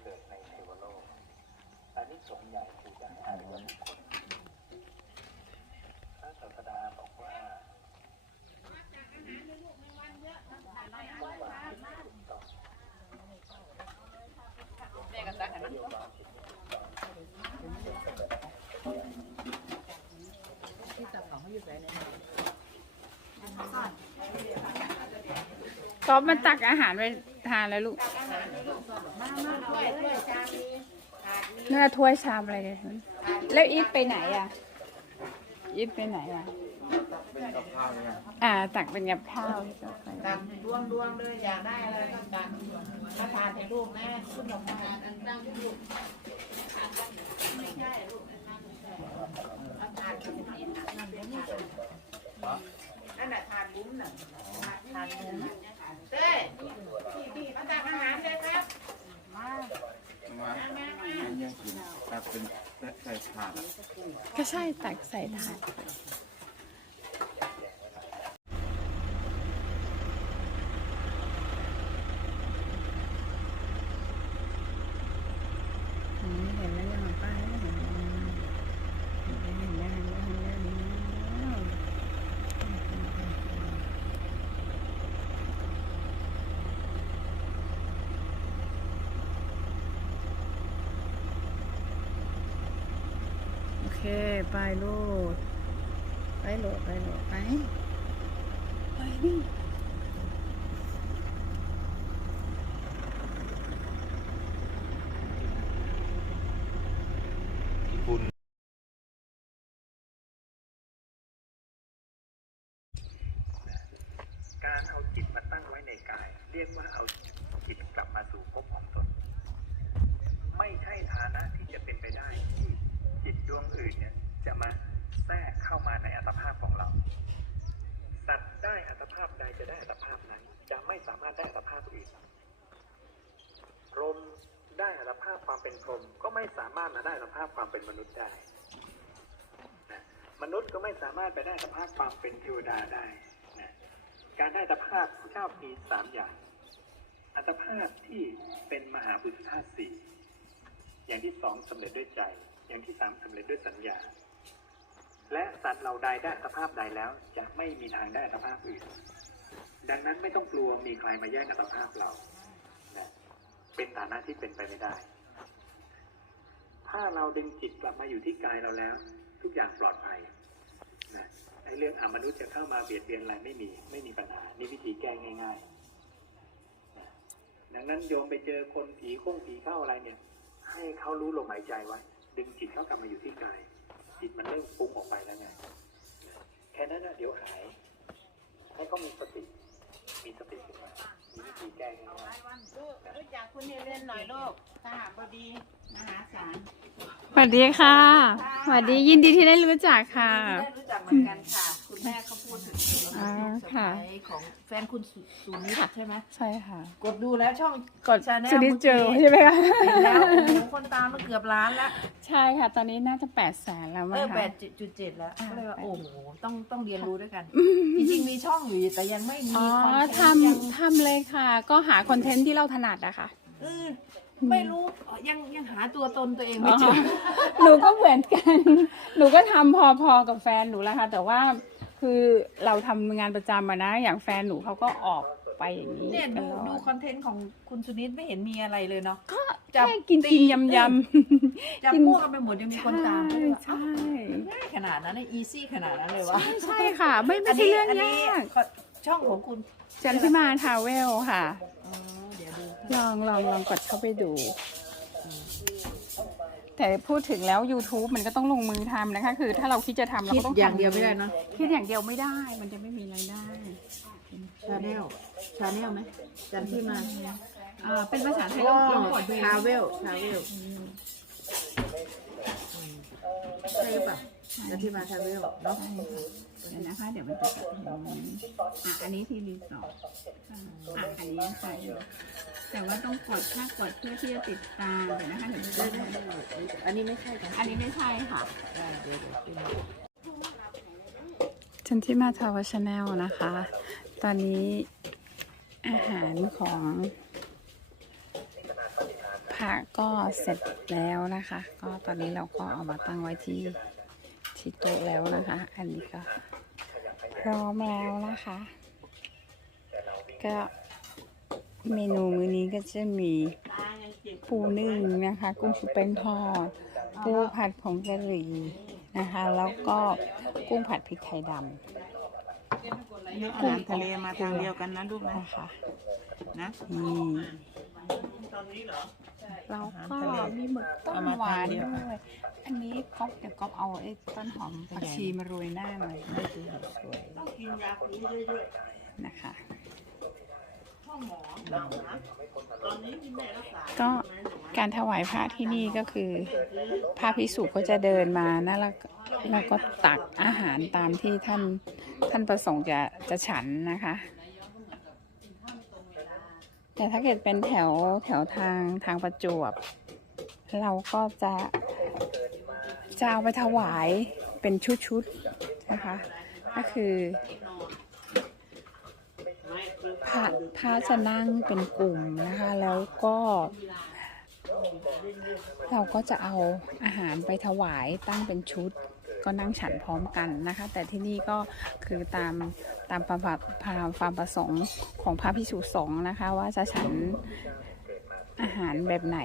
เกิดในเทวโลกอันนี้สงใหญ่คือจะให้อริยบุคคลพระศาสดาบอกว่าต้องวางจิตให้ถูกต้องแม่ก็ซักให้มันก๊อฟมาตักอาหารไป ทานแล้วลูกเนื้อถ้วยชามอะไรเนี่ยแล้วอีฟไปไหนอะ อีฟไปไหนอะอ่าตักเป็นกับข้าวตักดวงดวงๆเลยอยากได้อะไรก็ตักมาทานให้ลูกแม่คุณดอกไม้ตั้งให้ลูกไม่ใช่ลูกมาทานกันเองนั่นเป็นทานนั่นแหละทานบุ้มน่ะทานบุ้มเต้มาตักอาหารเลยครับ มายังกินแต่เป็นใส่ถาด ก็ใช่ตักใส่ถาดอืมเห็นแล้วยังป้าเห็นแล้วเห็นแล้วเห็นแล้วเห็นแล้วเห็นแล้วเห็นแล้วโอเค ไปโลด ไปโหลด ไปโหลด ไป ไปนี่ บุญ การเอาจิตมาตั้งไว้ในกาย เรียกว่าเอาจิตกลับมาสู่ภพของตน ไม่ใช่ฐานะที่จะเป็นไปได้ที่จิตดวงอื่นเนี่ยจะมาแทรกเข้ามาในอัตภาพของเรา สัตว์ได้อัตภาพใดจะได้อัตภาพนั้น จะไม่สามารถได้อัตภาพอื่นพรหมได้อัตภาพความเป็นพรหมก็ไม่สามารถมาได้อัตภาพความเป็นมนุษย์ได้ มนุษย์ก็ไม่สามารถไปได้อัตภาพความเป็นเทวดาได้ การได้อัตภาพพระเจ้ามีสามอย่าง อัตภาพที่เป็นมหาพุทธธาตุสี่อย่างที่สองสำเร็จด้วยใจ อย่างที่สามสำเร็จด้วยสัญญา และสัตว์เราใดได้อัตภาพใดแล้วจะไม่มีทางได้อัตภาพอื่น ดังนั้นไม่ต้องกลัวมีใครมาแย่งอัตภาพเรานะเป็นฐานะที่เป็นไปไม่ได้ ถ้าเราดึงจิตกลับมาอยู่ที่กายเราแล้ว ทุกอย่างปลอดภัยนะ เรื่องอมนุษย์จะเข้ามาเบียดเบียนอะไรไม่มีไม่มีปัญหานี่วิธีแก้ง่ายๆดังนั้นโยมไปเจอคนผีคงผีเข้าอะไรเนี่ย ให้เขารู้ลมหายใจไว้ ดึงจิตเขากลับมาอยู่ที่กาย จิตมันเริ่มปรุงออกไปแล้วไงแค่นั้นนะเดี๋ยวหายให้เขามีสติมีสติขึ้นมา มีวิธีแก้ง่ายๆรู้จักคุณเรียนหน่อยลูกทหารบดีมหาศาลสวัสดีค่ะ สวัสดียินดีที่ได้รู้จักค่ะ ได้รู้จักเหมือนกันค่ะคุณ แม่เขาพูดถึงอ่าค่ะ ของแฟนคุณสุสุนิตใช่ไหมใช่ค่ะ กดดูแล้วช่อง กด Channel สุดิเจอใช่ไหมคะ เห็นแล้วโอ้โหคนตามมาเกือบล้านแล้วใช่ค่ะ ตอนนี้น่าจะแปดแสนแล้วเอมั้องแปคะดจุดเจ็ดแล้วอ่า ก็เลยว่าแปดโอ้โหต้องต้องเรียนรู้ด้วยกัน จริงๆมีช่องอยู่แต่ยังไม่มีอ๋อคอนเททนต์ยังำทำเลยค่ะ ก็หาคอนเทนต์ที่เราถนัดอะค่ะ เออไม่รู้ยังยังหาตัวตนตัวเองไม่เจอหนูก็เหมือนกัน หนูก็ทำพอๆกับแฟนหนูแหละค่ะ แต่ว่า คือเราทำงานประจำอะนะ อย่างแฟนหนูเขาก็ออกไปอย่างนี้เนี่ยตดูลอดูดคอนเทนต์ของคุณสุนิตไม่เห็นมีอะไรเลยเนาะ ก็จับแค่กินตีกินยำยำจับกินมั่วกันไปหมดยังมีคนตามใช่ด้วยว่าใช่ง่ายขนาดนั้นเลยอีซี่ขนาดนั้นเลยวะใช่ใช่ค่ะ ไม่ไม่ใช่เรื่องนนี้ยากขอช่องของคุณจันทิมาทาวเวลค่ะ อ๋อเดี๋ยวดูลองลองลองกดเข้าไปดู แต่พูดถึงแล้ว YouTube มันก็ต้องลงมือทำนะคะ คือถ้าเราคิดจะทำเราคิดก็ต้องอย่างทำเดียวไม่ได้เนอะคิดอย่างเดียวไม่ได้ มันจะไม่มีรายได้ชาแนลชาแนลไหมจันที่มาอ่าเป็นภาษาไทยก็ลองกดดูทาเวลทาเวลใช่หรือเปล่า จันที่มาทาเวลเนาะเดี๋ยวนะคะ เดี๋ยวมันจะตัดเห็นอะ อันนี้ที่รีสอร์ทอะอะอันนี้ใช่แต่ว่าต้องกดถ้ากดเพื่อที่จะติดตามเดี๋ยวนะคะเดี๋ยวจะได้ได้ได้อันนี้ไม่ใช่ของอันนี้ไม่ใช่ค่ะได้เดี๋ยวเดี๋ยวขึ้นฉันที่มาทาวชาแนลนะคะ ตอนนี้อาหารของพระก็เสร็จแล้วนะคะ ก็ตอนนี้เราก็เอามาตั้งไว้ที่ ที่โต๊ะแล้วนะคะ อันนี้ก็พร้อมแล้วนะคะ ก็เมนูมื้อนี้ก็จะมีปูนึ่งนะคะ กุ้งชุบแป้งทอดปูผัดผงกะหรี่นะคะ แล้วก็กุ้งผัดพริกไทยดอาหารทะเลมาทางเดียวกันนะลูกำนะนะคะนะนี่ตอนนี้เหรอ แล้วก็มีหมึกต้มหวานด้วย อันนี้ก๊อฟเดี๋ยวก๊อฟเอาไอ้ต้นหอมผักชีมาโรยหน้าหน่อยได้ดูสวยต้องกินยาคูเยอะนะคะๆพ่อหมอเรานะตอนนี้ที่แม่รักษาก็การถวายพระที่นี่ก็คือพระพิสุก็จะเดินมานะแล้วก็แล้วก็ตักอาหารตามที่ท่านท่านประสงค์จะจะฉันนะคะ แต่ถ้าเกิดเป็นแถวแถวทางทางประจวบ เราก็จะจะเอาไปถวายเป็นชุดๆนะคะ ก็คือพระพระจะนั่งเป็นกลุ่มนะคะ แล้วก็ เราก็จะเอาอาหารไปถวายตั้งเป็นชุด ก็นั่งฉันพร้อมกันนะคะ แต่ที่นี่ก็คือตาม ตามความความความประสงค์ของพระพิสุสงฆ์นะคะ ว่าจะฉันอาหารแบบไหน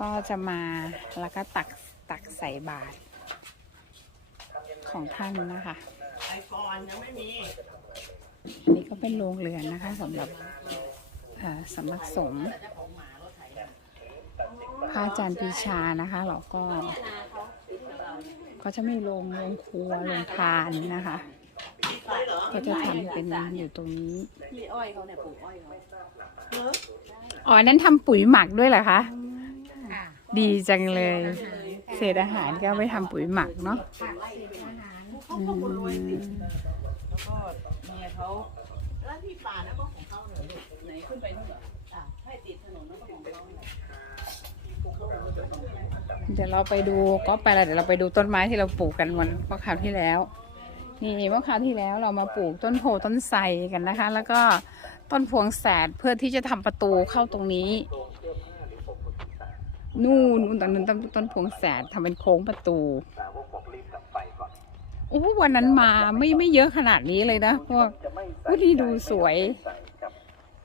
ก็จะมาแล้วก็ตักตักใส่บาตรของท่านนะคะอันนี้ก็เป็นโรงเรือนนะคะสำหรับอ่อสำนักสงฆ์พระอาจารย์ปีชานะคะ เราก็ ก็จะมีโรงโรงครัวโรงทานนะคะ ก็จะทำเป็นอยู่ตรงนี้พี่อ้อยเขาเนี่ยปลูกอ้อยเขาอ๋ออันนั้นทำปุ๋ยหมักด้วยเหรอคะ ดีจังเลย เศษอาหารก็เอาไปทำปุ๋ยหมักเนาะเขาก็คนรวยสิแล้วก็เมียเขาแล้วที่ป่านั้นก็ของเขาเหรอลูกไหนขึ้นไปนู่นเหรอ เดี๋ยวเราไปดูก็ไปแล้วเดี๋ยวเราไปดูต้นไม้ที่เราปลูกกันวันเมื่อคราวที่แล้ว นี่เมื่อคราวที่แล้วเรามาปลูกต้นโพต้นไทรกันนะคะ แล้วก็ต้นพวงแสดเพื่อที่จะทำประตูเข้าตรงนี้ นู่นนู่นตรงนั้นต้นต้นพวงแสดทำเป็นโค้งประตูโอ้วันนั้นมาไม่ไม่เยอะขนาดนี้เลยนะพวกจะไม่อุ๊ยนี่ดูสวย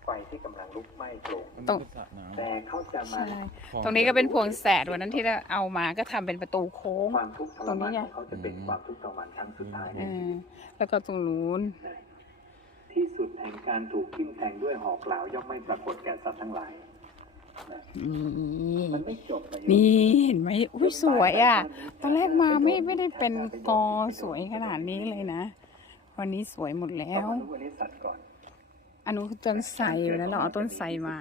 ไฟที่กำลังลุกไหม้โกรธตรงแต่เขาจะมาใช่ ตรงนี้ก็เป็นพวงแสดวันนั้นที่เราเอามาก็ทำเป็นประตูโค้ง ความทุกข์ทตรรงนี้มานไงของเขาจะเป็นความทุกข์ทรมานครั้งสุดท้ายเอในชีอวิตแล้วก็ตรงนู้น ที่สุดแห่งการถูกทิ่มแทงด้วยหอกเหลาย่อมไม่ปรากฏแก่สัตว์ทั้งหลาย นี่มันไม่จบประโยชน์นี่เห็นไหมอุ้ยสวยอะ ตอนแรกมาไม่ไม่ได้เป็นกอสวยขนาดนี้เลยนะ วันนี้สวยหมดแล้ต้องวมารู้วันนี้สัตว์ก่อน อันนู้นคือต้นไทรอยู่แล้วเราเอาต้นไทรมา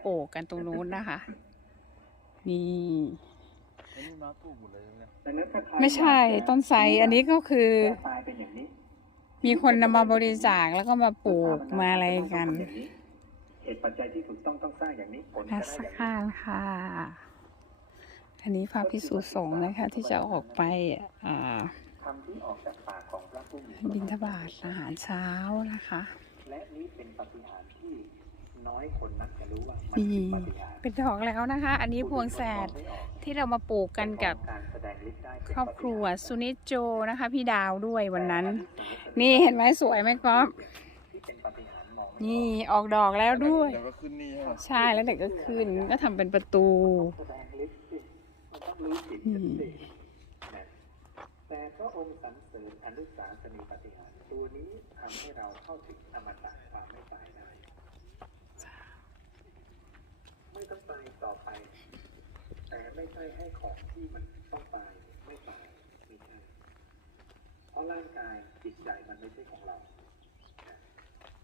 โปะกันตรงนู้นนะคะ นี่ดังนั้นถ้าใครไม่ใช่ต้นไทรอันนี้ก็คือตายเป็นอย่างนี้มีคนนำมาบริจาคแล้วก็มาปลูกมาอะไรกันเหตุปัจจัยที่ถูกต้องต้องสร้างอย่างนี้ผลพระจะได้สักอย่างนี้ข้างค่ะอันนี้พระพิสุสงฆ์นะคะ ที่จะออกไปอ่าคำที่ออกจากปากของพระผู้มีบิณฑบาตอาหารเช้านะคะ และนี้เป็นปาฏิหารย์ที่น้อยคนนักจะรู้ว่ามันนี่คือปาฏิหาริย์เป็นดอกแล้วนะคะ อันนี้พวงแสดที่เรามาปลูกกันกับการแสดงฤทธิ์ได้ครอบครัวสุนิจโจนะคะ พี่ดาวด้วยวันนั้น นี่เห็นไหมสวยไหมก๊อฟที่เป็นปาฏิหาริย์มองไม่นี่ออกดอกแล้วด้วยเดี๋ยวก็ขึ้นนี่ใช่ไหมใช่แล้วเด็กก็ขึ้นก็ทำเป็นประตูแสดงฤทธิ์สิมันต้องรู้จิตกันสินะแต่พระองค์สรรเสริญอนุสาสนีปาฏิหาริย์ตัวนี้ทำให้เราเข้าถึงอมตะความไม่ตายได้ ไม่ต้องตายต่อไป แต่ไม่ใช่ให้ของที่มันต้องตายไม่ตายไม่ใช่เพราะร่างกายจิตใจมันไม่ใช่ของเรา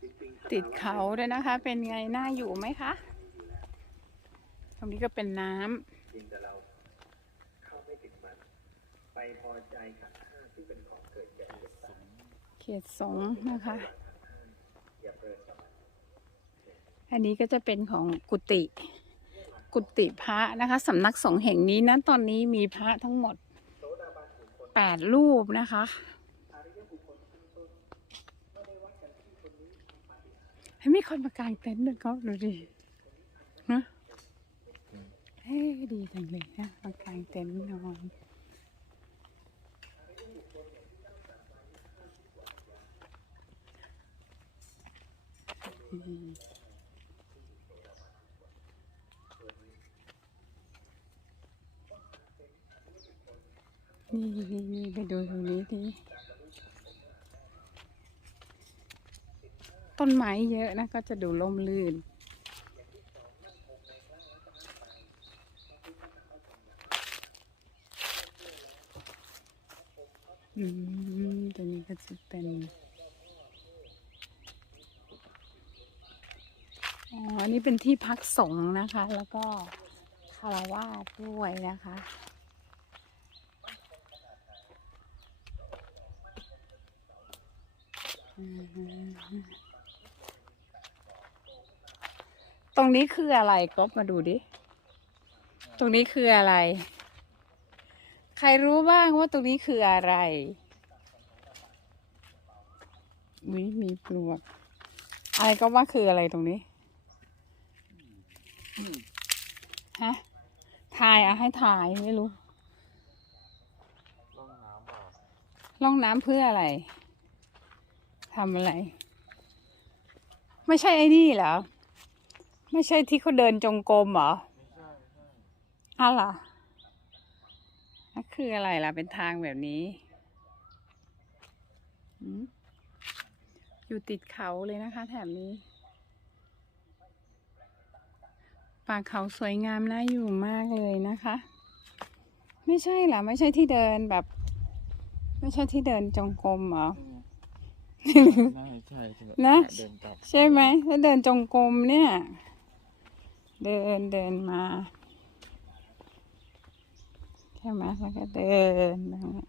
จริงๆติดเขาด้วยนะคะ เป็นไงน่าอยู่ไหมคะ ตรงนี้ก็เป็นน้ำ เพียงแต่เราเข้าไม่ถึงมัน ไปพอใจกับ เขตสงฆ์นะคะ อันนี้ก็จะเป็นของกุฏิกุฏิพระนะคะสำนักสงฆ์แห่งนี้นะตอนนี้มีพระทั้งหมดแปดรูปนะคะให้มีคนมากางเต็นท์ด้วยเขาดูดินะเฮ้ดีจังเลยนะมากางเต็นท์นอน นี่นี่นี่ไปดูตรงนี้ดิต้นไม้เยอะนะก็จะดูร่มรื่น อืมตัวนี้ก็จะเป็น อ๋อ อั นี้เป็นที่พักสงฆ์นะคะ แล้วก็คารวาสด้วยนะคะ ตรงนี้คืออะไรก๊อฟมาดูดิ ตรงนี้คืออะไร ใครรู้บ้างว่าตรงนี้คืออะไรอุ๊ยมีปลวกอะไรก็ว่าคืออะไรตรงนี้ ฮะ ถ่ายอะให้ถ่ายไม่รู้ร่องน้ำเปล่าล่องน้ำเพื่ออะไรทำอะไร ไม่ใช่ไอ้นี่เหรอ ไม่ใช่ที่เขาเดินจงกรมเหรอไม่ใช่ไม่ใช่อ้าวเหรอนั่นคืออะไรล่ะ เป็นทางแบบนี้หืมอยู่ติดเขาเลยนะคะ แถบนี้ ป่าเขาสวยงามน่าอยู่มากเลยนะคะ ไม่ใช่เหรอไม่ใช่ที่เดินแบบ ไม่ใช่ที่เดินจงกรมเหรอน่าใช่ใช่นะเดินกลับใช่ไหมถ้าเดินจงกรมเนี่ย เดินเดินมาใช่ไหมแล้วก็เดินตรงนี้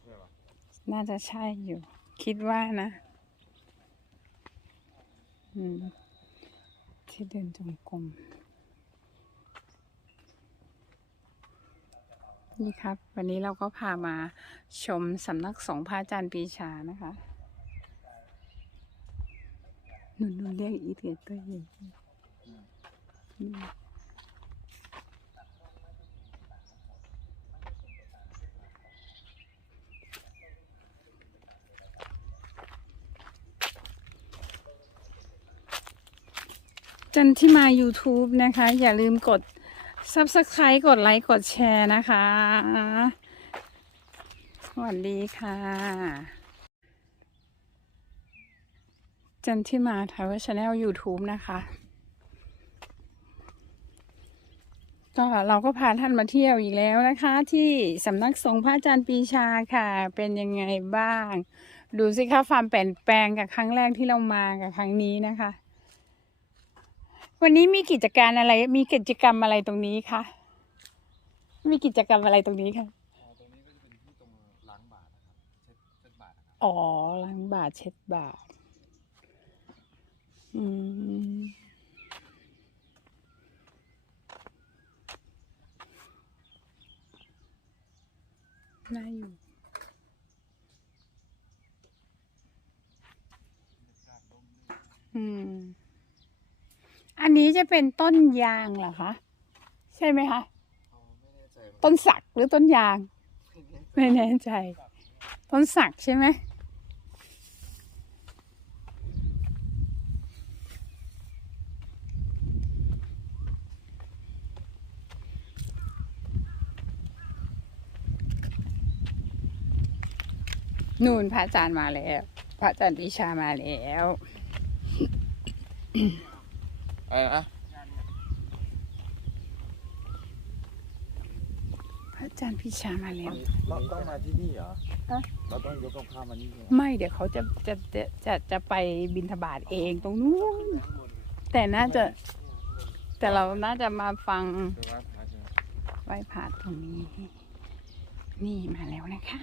ใช่ปะน่าจะใช่อยู่ คิดว่านะอืมที่เดินจงกรม นี่ครับ วันนี้เราก็พามาชมสำนักสงฆ์พระอาจารย์ปีชานะคะนุ่นนุ่นเรียกอีเดียตัวเองอืมจันที่มา YouTube นะคะ อย่าลืมกด Subscribe กดไลค์กดแชร์นะคะ สวัสดีค่ะ จันที่มาทาวเวอร์ชาแนล YouTube นะคะ ก็เราก็พาท่านมาเที่ยวอีกแล้วนะคะ ที่สำนักสงฆ์พระอาจารย์ปีชาค่ะ เป็นยังไงบ้าง ดูสิคะความเปลี่ยนแปลงกับครั้งแรกที่เรามากับครั้งนี้นะคะ วันนี้มีกิจการอะไร มีกิจกรรมอะไรตรงนี้คะ มีกิจกรรมอะไรตรงนี้คะ อ๋อตรงนี้ก็จะเป็นที่ตรงล้างบาทนะครับเช็ดเช็ดบาทนะครับอ๋อล้างบาทเช็ดบาทอืมน่าอยู่อืม อันนี้จะเป็นต้นยางเหรอคะ ใช่ไหมคะ ต้นสักหรือต้นยางไม่แน่ใจไม่แน่ใจ ต้นสักใช่ไหมนู่นพระอาจารย์มาแล้ว พระอาจารย์ปิชามาแล้ว อะไรนะพระอาจารย์พิชามาแล้ว เราต้องมาที่นี่เหรอฮะ เราต้องยกกับข้าวมานี่ใช่ไหมไม่เดี๋ยวเขาจะจะจะจะจะไปบินทบาทเองตรงนู้นแต่น่าจะ แต่เราน่าจะมาฟังไปไหว้พระใช่ไหมไหว้พระตรงนี้ นี่มาแล้วนะคะ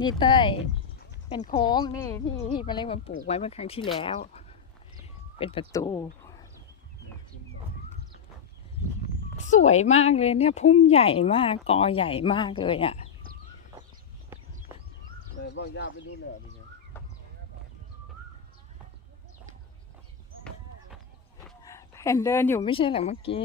นี่เต้ย เป็นโค้งนี่ที่ที่ป้าเล็กมันปลูกไว้เมื่อครั้งที่แล้ว เป็นประตู สวยมากเลยเนี่ย พุ่มใหญ่มากกอใหญ่มากเลยอะ่ะบ้างย่าไปดูแลดีไงเห็นเดินอยู่ไม่ใช่เหรอเมื่อกี้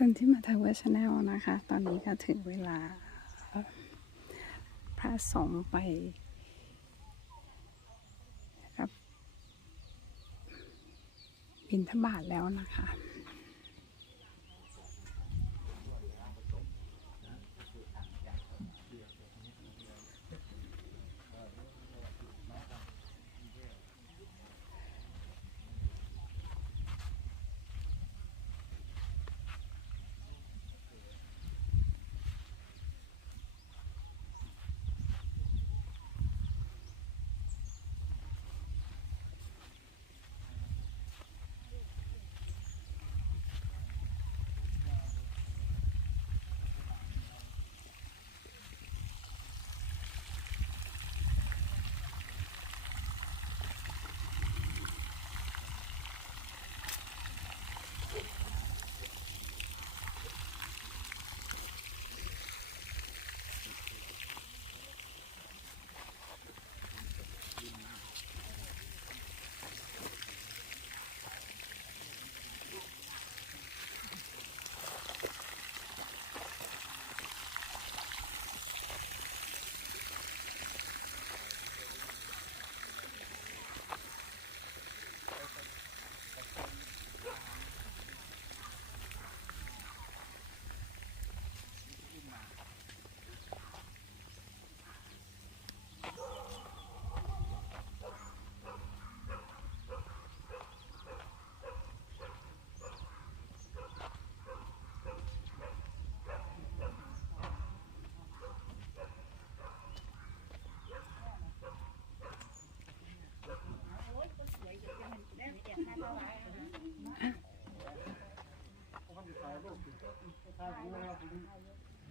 จนที่มาทาวเวอร์ชาแนลนะคะ ตอนนี้ก็ถึงเวลา พระสงฆ์ไปรับบินทบาทแล้วนะคะ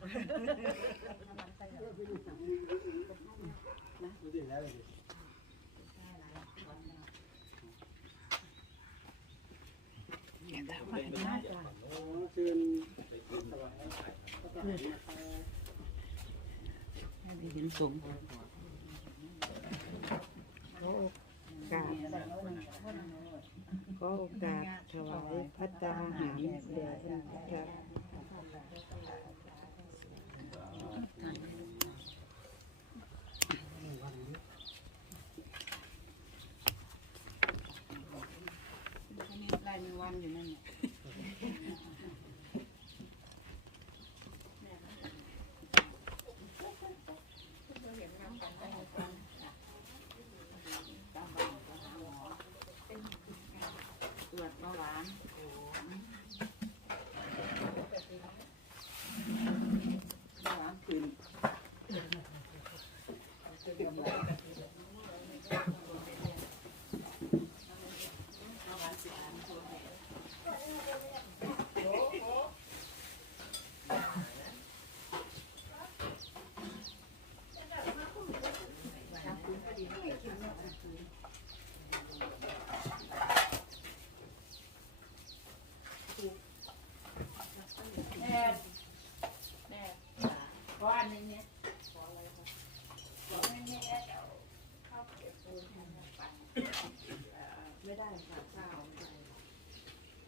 เห็นสูงขอโอกาสขอโอกาสถวายพัตตาหารแด่ท่านพระลายมีวันอยู่นั่นเนี่ยตรวจเบาหวานเบาหวานขึ้น แน่แน่ขออันหนึงเนี่ยขออะไรคะขอให้แม่เดี๋ยวเข้าเก็บปูนให้มันปั่น ไม่ได้ค่ะข้าวไม่ได้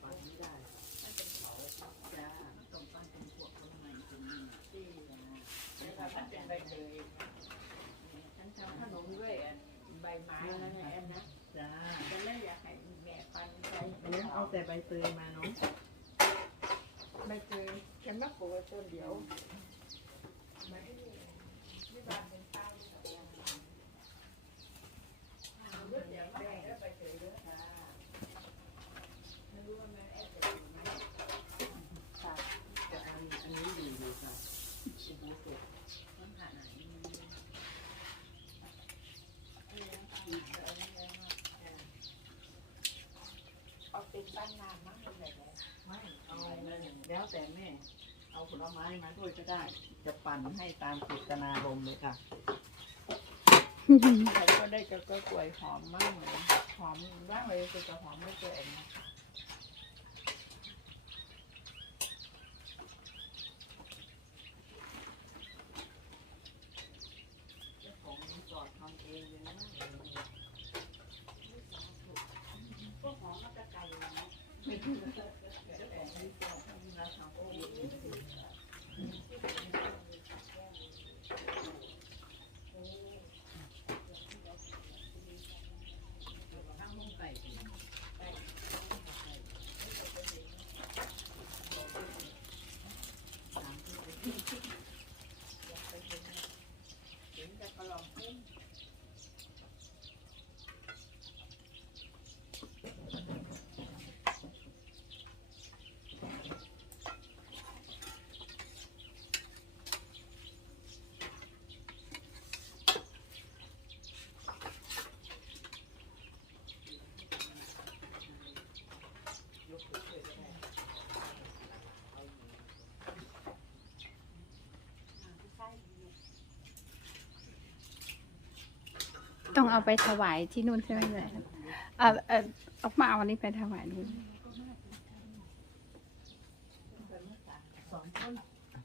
ปั่นไม่ได้ มันเป็นเขา จ้าต้องปั้นเป็นพวกข้างในตรงนี้ที่นะ แล้วมันเป็นใบเตยฉันทำขนมด้วยอันใบ ไม้แล้วเนี่ยแอนนะจ้าฉันเลยอยากให้แม่ปันใส่อันนี้เอาแต่ใบเตยมาเนาะใบเตยฉันมาปลูกไว้ต้นเดียวไม่ที่บ้านเป็นป้าที่ทำงานเอาเรื่องเดี๋ยวแม่ก็ไปเจอเรื่องค่ะไม่รู้ว่าแม่แอนจะอยู่ไหม ค่ะแต่อันอันนี้ดีอยู่ค่ะเป็นบูสุกมันหาไหนมัน เออเอาหน่อยเอาหน่อยเอาหน่อย ตั้งนานมากเลยแบบ ไม่เอา แล้วแต่แม่เอาผลไม้มาด้วยก็ได้ จะปั่นให้ตามเจตนารมณ์เลยค่ะใครก็ได้จะก็กล้วยหอมมากเลยหอมบ้างเลยคือจะหอมไม่เกินนะเจ้าของรีสอร์ททำเองเลยนะ พวกหอมมันจะไกลเลยนะ ต้องเอาไปถวายที่นู่นใช่ไหมเลยเอ่อเอ่อเออกมาเอาอันนี้ไปถวายนู่น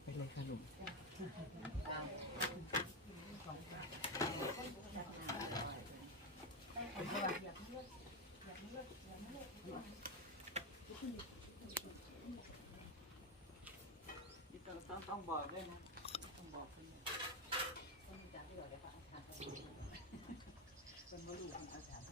ไปเลยค่ะลุงต้องต้องต้องบอกด้วยนะ ต้องบอกคนนี้ต้องมีการที่เราได้ฟังอาจารย์เป็นบรูของอาจารย์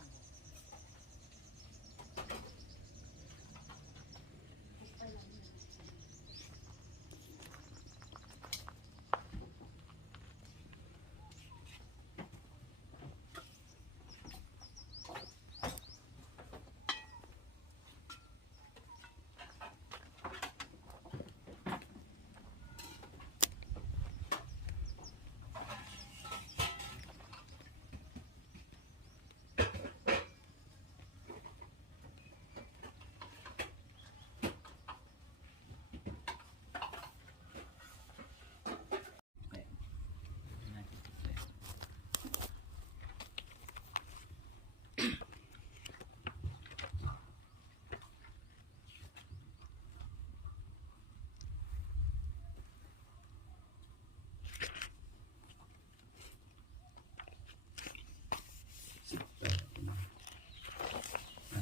สิบแปดนะ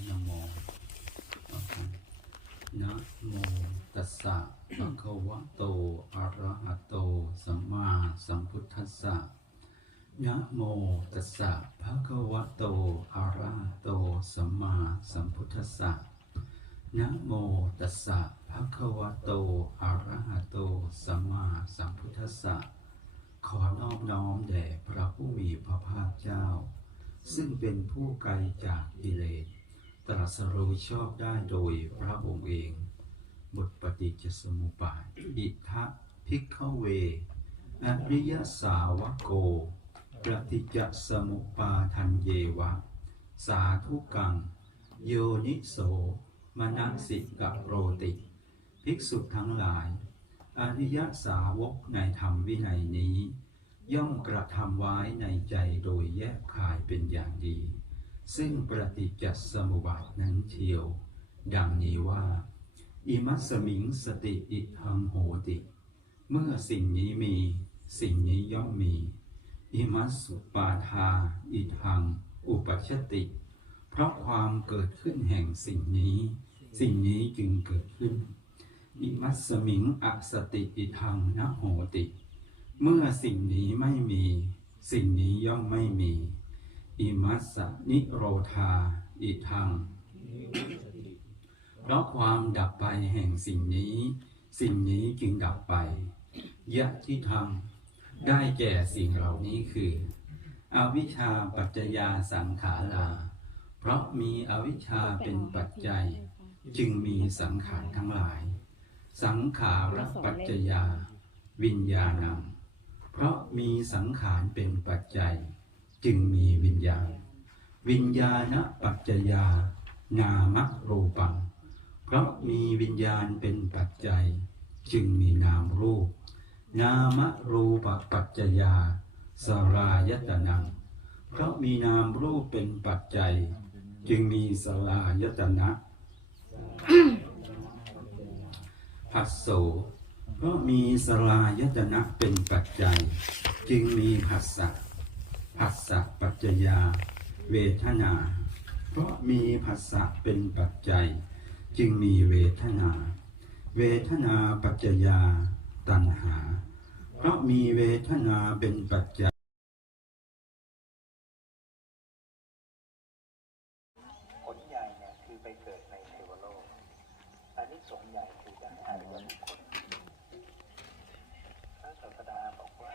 นะโมนะโม ตัสสะภะคะวะโต อะระหะโต สัมมาสัมพุทธัสสะนะโมตัสสะภะคะวะโต อะระหะโต สัมมาสัมพุทธัสสะนะโมตัสสะภะคะวะโต อะระหะโต สัมมาสัมพุทธัสสะ ขอนอบน้อมแด่พระผู้มีพระภาคเจ้า ซึ่งเป็นผู้ไกลจากกิเลส ตรัสรู้ชอบได้โดยพระองค์เอง บทปฏิจจสมุปบาทอิทะพิกเว อริยสาวโกปฏิจจสมุปบาทันเยวะ สาธุกัง โยนิโสมนสิกะโรติ ภิกษุทั้งหลาย อริยสาวกในธรรมวินัยนี้ ย่อมกระทำไว้ในใจโดยแยกขายเป็นอย่างดี ซึ่งปฏิจจสมุปบาทนั้นเทียว ดังนี้ว่า อิมัสมิงสติอิทังโหติ เมื่อสิ่งนี้มี สิ่งนี้ย่อมมี อิมัสสุปาทาอิทัง อุปัชชติ เพราะความเกิดขึ้นแห่งสิ่งนี้ สิ่งนี้จึงเกิดขึ้น อิมัสมิงอสติอิทังนะโหติ เมื่อสิ่งนี้ไม่มี สิ่งนี้ย่อมไม่มี อิมัสสนิโรธาอิทัง ราะความดับไปแห่งสิ่งนี้ สิ่งนี้จึงดับไป ยะที่ทำได้แก่สิ่งเหล่านี้คือ อวิชชาปัจจยาสังขาราเพราะมีอวิชชาเป็นปัจจัย จึงมีสังขารทั้งหลาย สังขารปัจจยา วิญญาณังเพราะมีสังขารเป็นปัจจัย จึงมีวิญญาณ วิญญาณปัจจยานามรูปัง เพราะมีวิญญาณเป็นปัจจัย จึงมีนามรูป นามรูปปัจจยาสรายตนัง เพราะมีนามรูปเป็นปัจจัย จึงมีสลายตนะผัสโสเพราะมีสลายตนะเป็นปัจจัย จึงมีผัสสะผัสสะปัจจยา เวทนา เพราะมีผัสสะเป็นปัจจัย จึงมีเวทนา เวทนาปัจจยาตัณหา เพราะมีเวทนาเป็นปัจจัย ผลใหญ่เนี่ยคือไปเกิดในเทวโลก อันนี้สงส์ใหญ่คือจะให้อริยบุคคลพระศาสดาบอกว่า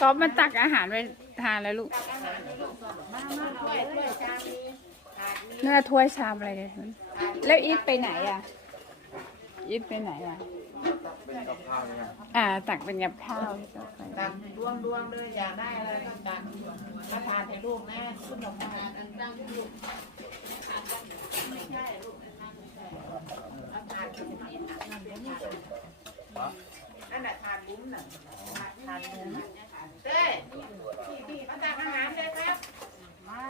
ก๊อฟมาตักอาหารไปทานแล้วลูกถ้วยถ้วยชามนี้ถาดนี้เนื้อถ้วยชามอะไรเนี่ยแล้วอีทไปไหนอะ อีทไปไหนอะ เป็นกับข้าวเนี่ยอ่า ตักเป็นกับข้าวที่เราไปตักดวงดวงเลยอยากได้อะไรก็ตักมาทานให้ลูกนะคุณดอกไม้อันตั้งลูกขาดตั้งไม่ใช่ลูกอันตั้งไม่ใช่เอาทานก็จะเห็ นั่นแหละทานลุ้มน่ะทานลุ้มน่ะเต้พี่พี่มาตักอาหารเลยครับมา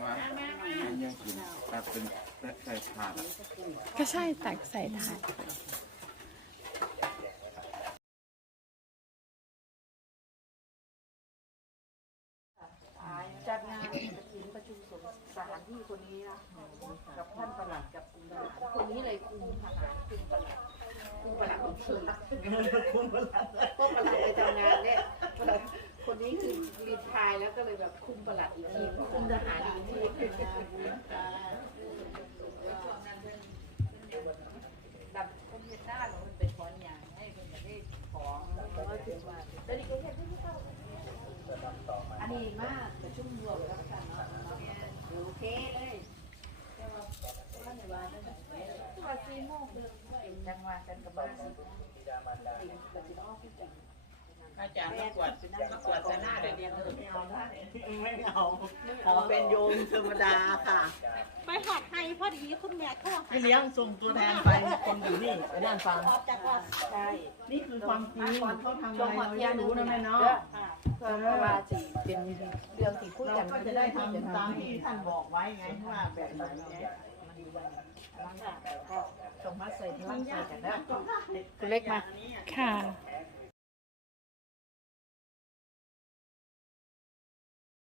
มามามายังกินแต่เป็นใส่ถาดก็ใช่ตักใส่ถาดจัดงานกฐินประชุมสงสถานที่คนนี้นะกับท่านประหลัดกับคุณคนนี้เลยคุมทหารคุมประหลัดคุมประหลัด คุ้มประหลัดคุมประหลัดก็ประหลัดไปทำงานเนี่ยคนนี้คือรีทายแล้วก็เลยแบบคุมประหลัดอีกทีคุมทหารอีกทีดับคนเห็นหน้าหนูมันเป็นคนอย่างให้คนอย่างได้ของแล้วก็ถึงว่าแล้วนี่ก็แค่ที่เข้าอันนี้มากประชุมรวมแล้วกันเนาะโอเคเลยแต่ว่าท่านในวันนั้นว่าสี่โมงเดิมเป็นจังหวะกันกับบ้าน อาจารย์ประกวดประกวดชนะเลยเดียวไม่เอาไม่เอาขอเป็นโยมธรรมดาค่ะไปหอดให้พอดีคุณแม่โทรหาพี่เลี้ยงส่งตัวแทนไปคนอยู่นี่ไปนั่นฟังใช่นี่คือความจริงเขาทำอะไรเราไม่รู้นะแม่เนาะเพราะว่าสิเป็นเรื่องที่คุยเรากันก็จะได้ทำตามที่ท่านบอกไว้ไงว่าแบบไหนไงก็ ส่งมาใส่ที่มันใส่กันนะ คุณเล็กมา ค่ะ